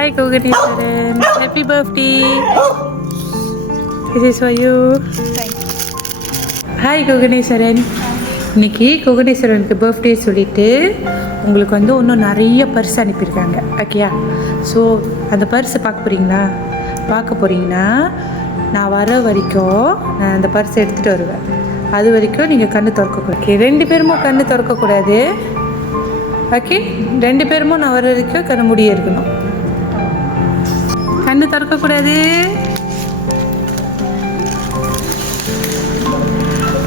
Hi, Koganeeswaran. Happy birthday. This is for you. Thank you. Hi, Koganeeswaran. இன்னைக்கு கோகனேஸ்வரனுக்கு birthday சொல்லிவிட்டு உங்களுக்கு வந்து இன்னும் நிறைய பர்ஸ் அனுப்பியிருக்காங்க. ஓகேயா? ஸோ அந்த பர்ஸை பார்க்க போகிறீங்கன்னா நான் வர வரைக்கும் நான் அந்த பர்ஸை எடுத்துகிட்டு வருவேன். அது வரைக்கும் நீங்கள் கண்ணு திறக்கக்கூடாது. ஓகே, 2 பேருமோ கண்ணு திறக்கக்கூடாது. ஓகே, 2 பேருமோ நான் வர வரைக்கும் கண்ணு மூடியே இருக்கணும். கண்ணு திறக்கக்கூடாது.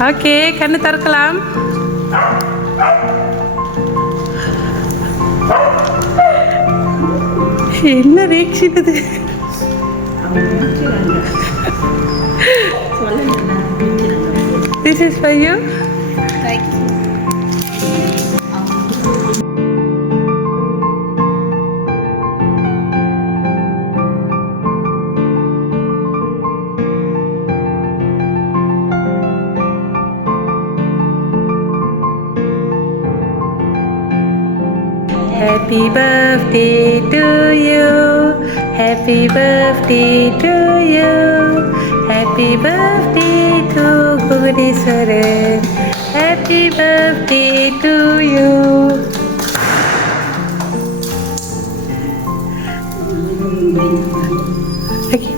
ஓகே, கண்ணு திறக்கலாம். என்ன ரியாக்ஷன் இது? This is for you. Thank you. Happy birthday to you. Happy birthday to you. Happy birthday to Koganeeswaran. Happy birthday to you. Okay.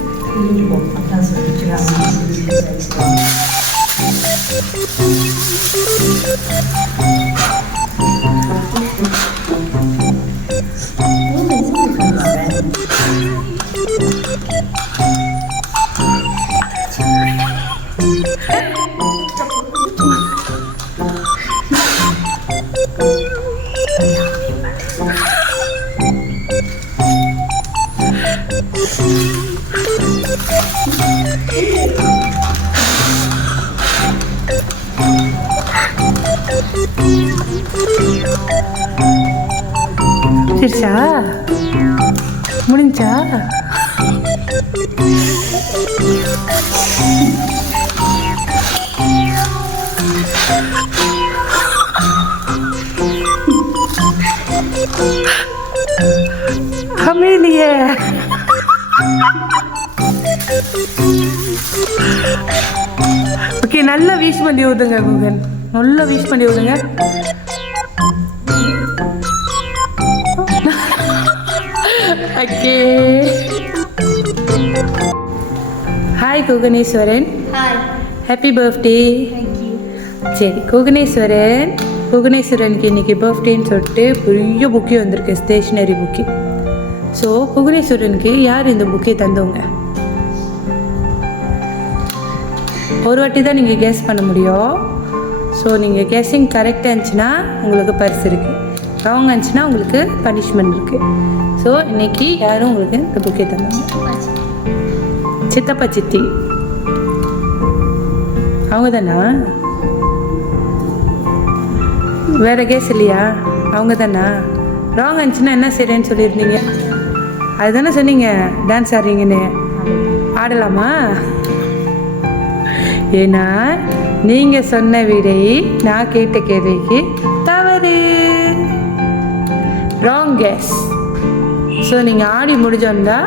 முடிஞ்சா முடிஞ்சா அமேலியா ஓகே, நல்லா வீஷ் பண்ணி விடுங்க குகன், நல்லா வீஷ் பண்ணி விடுங்க. Okay. Hi Koganeswaran. Hi. Happy birthday. Thank you. சரி, கோகனேஸ்வரனுக்கு இன்றைக்கி பர்த்டேன்னு சொல்லிட்டு பெரிய புக்கே வந்திருக்கு, ஸ்டேஷ்னரி புக்கு. ஸோ கோகனேஸ்வரனுக்கு யார் இந்த புக்கே தந்தவங்க? ஒரு வாட்டி தான் நீங்கள் கெஸ் பண்ண முடியும். ஸோ நீங்கள் கெஸ்ஸிங் கரெக்டாக இருந்துச்சுன்னா உங்களுக்கு பரிசு இருக்குது, ராங் இருந்துச்சுன்னா உங்களுக்கு பனிஷ்மெண்ட் இருக்குது. ஸோ இன்றைக்கி யாரும் உங்களுக்கு இந்த புக்கே தந்தாங்க? சித்தப்பா சித்தி அவங்க தானா? வேறு கேஸ் இல்லையா? அவங்க தானா? ராங் இருந்துச்சுன்னா என்ன செய்கிறேன்னு சொல்லியிருந்தீங்க? அதுதானே சொன்னீங்க டான்ஸ் ஆடுறீங்கன்னு. ஆடலாமா? ஏன்னா நீங்கள் சொன்ன விடை நான் கேட்ட கேள்விக்கு தவறு, ராங் கேஸ். ஸோ நீங்கள் ஆடி முடிஞ்சோன்னா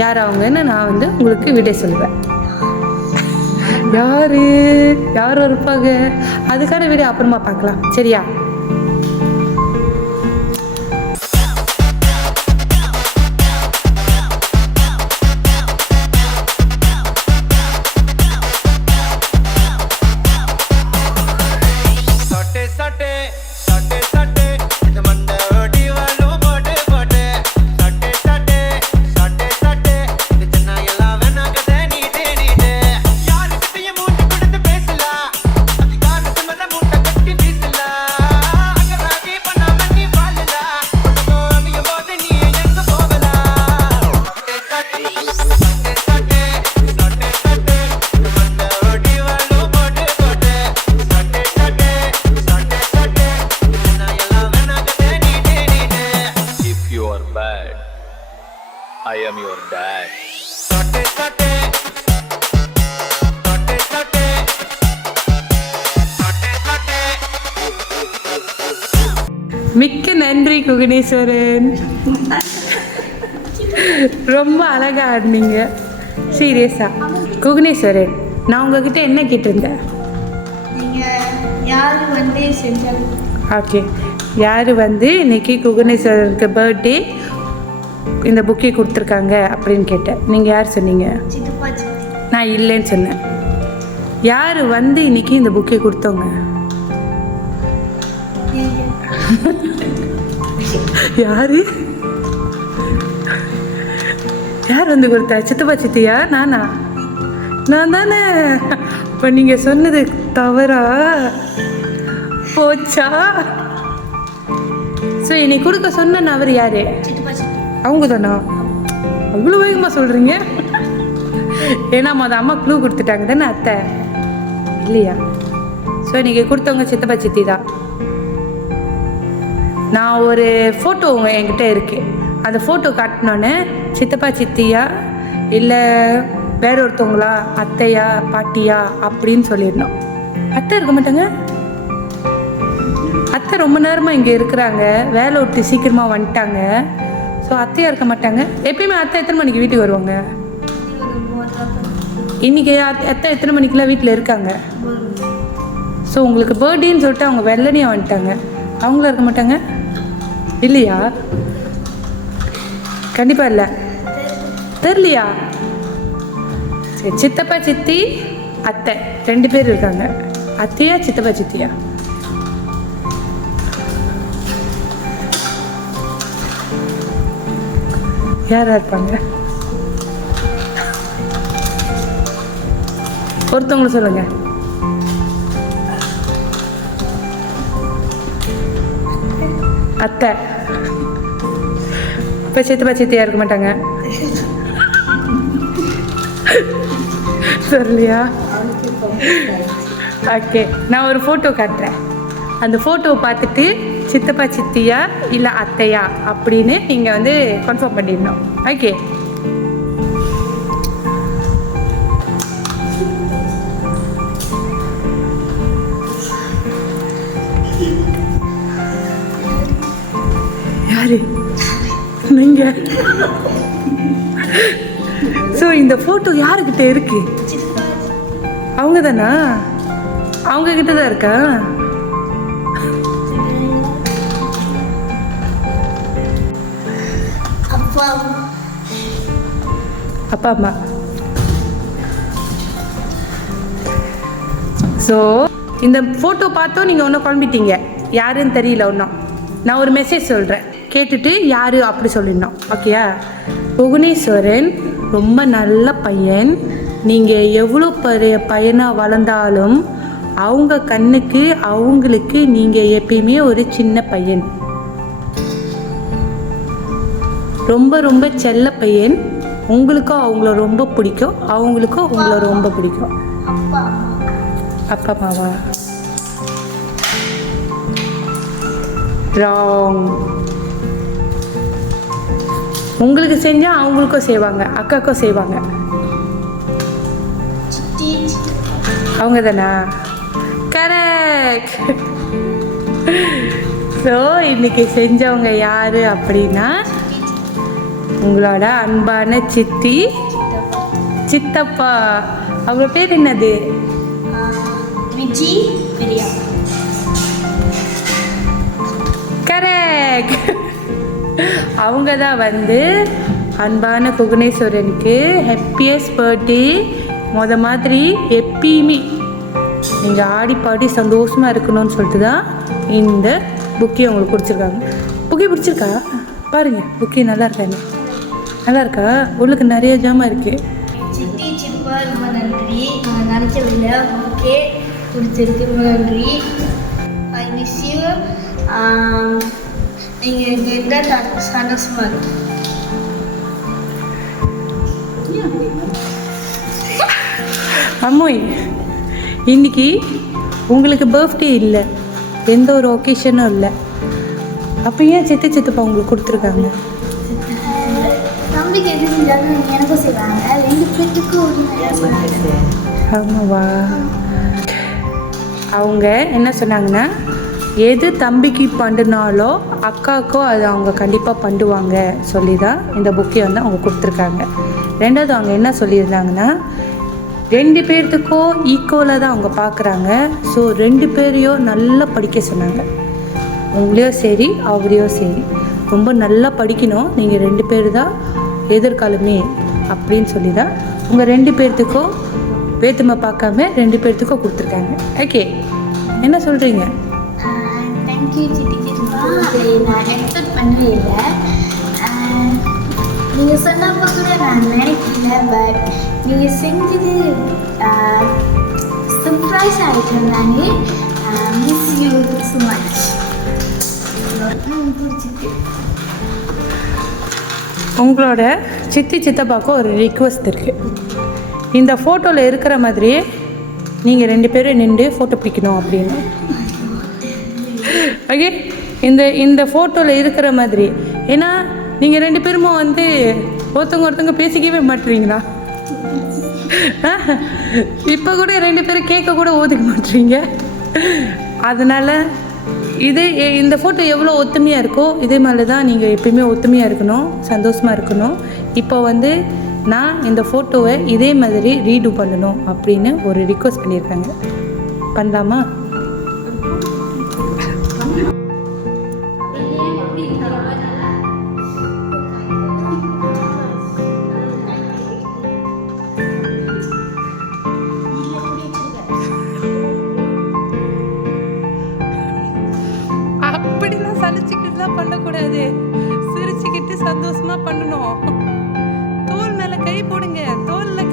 யார் அவங்கன்னு நான் வந்து உங்களுக்கு விடை சொல்லுவேன். யாரும் இருப்பாங்க, அதுக்கான விடை அப்புறமா பார்க்கலாம், சரியா? I am your dad. மிக்க நன்றி குகனேஸ்வரன். ரொம்ப அழகாக ஆடினீங்க சீரியஸாக. குகனேஸ்வரன், நான் உங்ககிட்ட என்ன கேட்டிருந்தேன்? நீங்கள் யார் வந்து செஞ்சாலும் ஓகே, யார் வந்து இன்னைக்கு குகனேஸ்வரனுக்கு பர்த்டே இந்த புக்கே கொடுத்துருக்காங்க அப்படின்னு கேட்டேன். நீங்கள் யார் சொன்னீங்க? சித்தப்பா சித்தி. நான் இல்லைன்னு சொன்னேன். யார் வந்து இன்னைக்கு இந்த புக்கே கொடுத்தவங்க? நீங்கள் யாரு யார் வந்து கொடுத்தா? சித்தப்பா சித்தியா? நானா? நான் தானே. இப்போ நீங்கள் சொன்னது தவறா போச்சா? ஸோ என்னை கொடுக்க சொன்ன அவர் யாரு? சித்தப்பா சித்தி. அவங்க தானா? அவ்வளோ வேகமாக சொல்கிறீங்க. ஏன்னா மொதல் அம்மா க்ளூ கொடுத்துட்டாங்க தானே அத்தை, இல்லையா? ஸோ நீங்கள் கொடுத்தவங்க சித்தப்பா சித்தி தான். நான் ஒரு ஃபோட்டோ என்கிட்ட இருக்குது. அந்த ஃபோட்டோ காட்டினோன்னே சித்தப்பா சித்தியா இல்லை வேற ஒருத்தவங்களா, அத்தையா பாட்டியா அப்படின்னு சொல்லிடணும். அத்தை இருக்க மாட்டாங்க. அத்தை ரொம்ப நேரமாக இங்கே இருக்கிறாங்க, வேலை விட்டு சீக்கிரமாக வந்துட்டாங்க. ஸோ அத்தையாக இருக்க மாட்டாங்க. எப்பயுமே அத்தை எத்தனை மணிக்கு வீட்டுக்கு வருவாங்க? இன்றைக்கி அத்தை எத்தனை மணிக்கெலாம் வீட்டில் இருக்காங்க? ஸோ உங்களுக்கு பர்த்டேன்னு சொல்லிட்டு அவங்க வெள்ளனியாக வந்துட்டாங்க. அவங்களும் இருக்க மாட்டாங்க இல்லையா? கண்டிப்பாக இல்லை. தெரியலையா? சரி, சித்தப்பா சித்தி அத்தை 2 பேர் இருக்காங்க. அத்தையா சித்தப்பா சித்தியா? யாரா இருப்பாங்க? ஒருத்தவங்கள சொல்லுங்க. அத்தை. இப்போ சித்தப்பா சித்தியா இருக்க மாட்டாங்க. சரியா? ஓகே, நான் ஒரு ஃபோட்டோ காட்டுறேன். அந்த ஃபோட்டோவை பார்த்துட்டு சித்தப்பா சித்தியா இல்லை அத்தையா அப்படின்னு நீங்கள் வந்து கன்ஃபார்ம் பண்ணிடணும். ஓகே, யாரு நீங்கள்? ஸோ இந்த ஃபோட்டோ யாருக்கிட்ட இருக்கு? சித்தப்பா அவங்க தானா? அவங்க கிட்ட தான் இருக்கா? அப்பா அப்பா அம்மா. ஸோ இந்த ஃபோட்டோ பார்த்தோம் நீங்கள் ஒன்றும் குழம்பிட்டீங்க, யாருன்னு தெரியல ஒன்றும். நான் ஒரு மெசேஜ் சொல்கிறேன், கேட்டுட்டு யார் அப்படி சொல்லிடணும். ஓகேயா? புவனேஸ்வரன் ரொம்ப நல்ல பையன். நீங்கள் எவ்வளோ பெரிய பையனாக வளர்ந்தாலும் அவங்க கண்ணுக்கு அவங்களுக்கு நீங்கள் எப்பயுமே ஒரு சின்ன பையன். ரொம்ப ரொம்ப செல்ல பையன். உங்களுக்கும் அவங்கள ரொம்ப பிடிக்கும், அவங்களுக்கும் உங்களை ரொம்ப பிடிக்கும். அப்பா அப்பா அம்மாவா? ராங். உங்களுக்கு செஞ்சால் அவங்களுக்கும் செய்வாங்க, அக்காக்கும் செய்வாங்க. சித்தி சித்தப்பா. அவங்க தானா? கரெக்ட். ஸோ இன்னைக்கு செஞ்சவங்க யார் அப்படின்னா உங்களோட அன்பான சித்தி சித்தப்பா. அவங்க பேர் என்னது? விஜி பிரியா. கரெக்ட். அவங்க தான் வந்து அன்பான புவனேஸ்வரனுக்கு ஹாப்பியஸ்ட் பர்த்டே மாதிரி எப்பயுமே நீங்கள் ஆடி பாடி சந்தோஷமாக இருக்கணும்னு சொல்லிட்டு தான் இந்த புக்கே உங்களுக்கு பிடிச்சிருக்காங்க. புக்கே பிடிச்சிருக்கா? பாருங்கள், புக்கே நல்லா இருக்காங்க. நல்லா இருக்கா? உள்ளுக்கு நிறைய ஜாமான் இருக்குது. சித்தி சித்தப்பா ரொம்ப நன்றி. நான் நினைக்கவில்லை. ஓகே, பிடிச்சிருக்கு. ரொம்ப நன்றி. I miss you. நீங்கள் இங்கே இருந்தால் சந்தோஷமாக இருக்கும். அம்மோய், இன்னைக்கு உங்களுக்கு பர்த்டே இல்லை, எந்த ஒரு ஒகேஷனும் இல்லை. அப்போ ஏன் சித்தி சித்தப்பா உங்களுக்கு கொடுத்துருக்காங்க? தம்பிக்கு எது செஞ்சாலும் எனக்கும் செய்வாங்க. 2 பேத்துக்கும் ஒரு ஆமாவா? அவங்க என்ன சொன்னாங்கன்னா எது தம்பிக்கு பண்ணினாலோ அக்காவுக்கோ அது அவங்க கண்டிப்பாக பண்ணுவாங்க சொல்லி தான் இந்த புக்கை வந்து அவங்க கொடுத்துருக்காங்க. ரெண்டாவது அவங்க என்ன சொல்லியிருந்தாங்கன்னா, 2 பேர்த்துக்கும் ஈக்குவலாக தான் அவங்க பார்க்குறாங்க. ஸோ 2 பேரையும் நல்லா படிக்க சொன்னாங்க. உங்களையோ சரி அவரையோ சரி ரொம்ப நல்லா படிக்கணும், நீங்கள் 2 பேர் தான் எதிர்காலமே அப்படின்னு சொல்லி தான் உங்கள் 2 பேர்த்துக்கும் வேற்றுமை பார்க்காம 2 பேர்த்துக்கும் கொடுத்துருக்காங்க. ஓகே, என்ன சொல்கிறீங்க? தேங்க்யூ சித்தி சித்தப்பா. நான் எக்ஸ்பெக்ட் பண்ணவே இல்லை. நீங்கள் சொன்னப்போ கூட நான் நினைக்கல. பட் நீங்கள் செஞ்சது சர்ப்ரைஸ் ஆகிட்டேன். நான் மிஸ் யூ ஸோ மச். பிடிச்சிருக்கு. உங்களோட சித்தி சித்தப்பாவுக்கு ஒரு ரிக்வெஸ்ட் இருக்குது. இந்த ஃபோட்டோவில் இருக்கிற மாதிரியே நீங்கள் 2 பேரும் நின்று ஃபோட்டோ பிடிக்கணும் அப்படின்னு. ஓகே, இந்த ஃபோட்டோவில் இருக்கிற மாதிரி. ஏன்னா நீங்கள் 2 பேருமே வந்து ஒருத்தவங்க பேசிக்கவே மாட்டுறீங்களா? இப்போ கூட 2 பேரும் கேட்க கூட ஒதுக்க மாட்டுறீங்க. அதனால் இந்த ஃபோட்டோ எவ்வளோ ஒத்துமையாக இருக்கோ இதே மாதிரி தான் நீங்கள் எப்பயுமே ஒத்துமையாக இருக்கணும், சந்தோஷமாக இருக்கணும். இப்போ வந்து நான் இந்த ஃபோட்டோவை இதே மாதிரி ரீடூ பண்ணணும் அப்படின்னு ஒரு ரிக்வெஸ்ட் பண்ணியிருக்காங்க. பண்ணலாமா? அப்படிலாம் சலிச்சுக்கிட்டுலாம் பண்ணக்கூடாது, சிரிச்சுக்கிட்டு சந்தோஷமாக பண்ணணும். தோல் மேலே கை போடுங்க, தோலில்